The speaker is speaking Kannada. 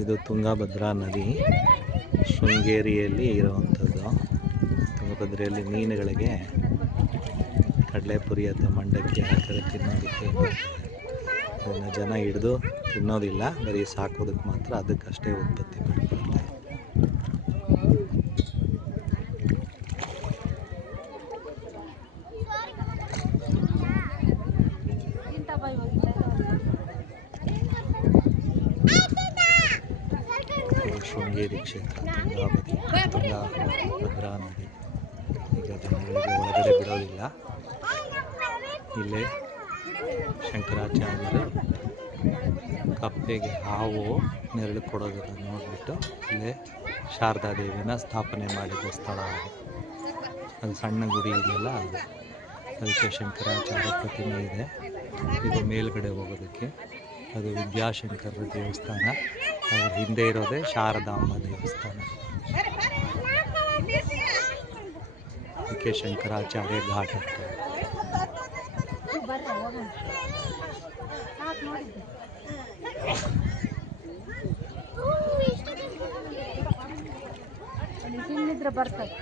ಇದು ತುಂಗಭದ್ರಾ ನದಿ ಶೃಂಗೇರಿಯಲ್ಲಿ ಇರುವಂಥದ್ದು. ತುಂಗಭದ್ರೆಯಲ್ಲಿ ಮೀನುಗಳಿಗೆ ಕಡಲೆಪುರಿ ಅಥವಾ ಮಂಡಕ್ಕಿ ಹಾಕಿದ್ರೆ ತಿನ್ನೋದಕ್ಕೆ ಅದನ್ನು ಜನ ಹಿಡಿದು ತಿನ್ನೋದಿಲ್ಲ, ಬರೀ ಸಾಕೋದಕ್ಕೆ ಮಾತ್ರ, ಅದಕ್ಕಷ್ಟೇ ಉತ್ಪತ್ತಿ ಮಾಡ್ಕೊಳ್ತಾರೆ. ಶೃಂಗೇರಿ ಕ್ಷೇತ್ರ ತುಂಗಭದ್ರಾ ನದಿ. ಈಗ ಜನಗಳಿಗೆ ಒಳಗಡೆ ಬಿಡೋದಿಲ್ಲ. ಇಲ್ಲೇ ಶಂಕರಾಚಾರ್ಯರು ಕಪ್ಪೆಗೆ ಹಾವು ನೆರಳು ಕೊಡೋದನ್ನು ನೋಡಿಬಿಟ್ಟು ಇಲ್ಲೇ ಶಾರದಾ ದೇವಿನ ಸ್ಥಾಪನೆ ಮಾಡಿದ ಸ್ಥಳ ಅದು. ಅದು ಸಣ್ಣ ಗುಡಿ ಇದೆಯಲ್ಲ ಅದು, ಅದಕ್ಕೆ ಶಂಕರಾಚಾರ್ಯ ಪ್ರತಿಮೆ ಇದೆ. ಇದು ಮೇಲ್ಗಡೆ ಹೋಗೋದಕ್ಕೆ ಅದು ವಿದ್ಯಾಶಂಕರ ದೇವಸ್ಥಾನ. ಅದ್ರ ಹಿಂದೆ ಇರೋದೇ ಶಾರದಾಂಬ ದೇವಸ್ಥಾನ. ಅದಕ್ಕೆ ಶಂಕರಾಚಾರ್ಯ ಘಾಟ್ ಆಗ್ತದೆ. ಬರ್ತದೆ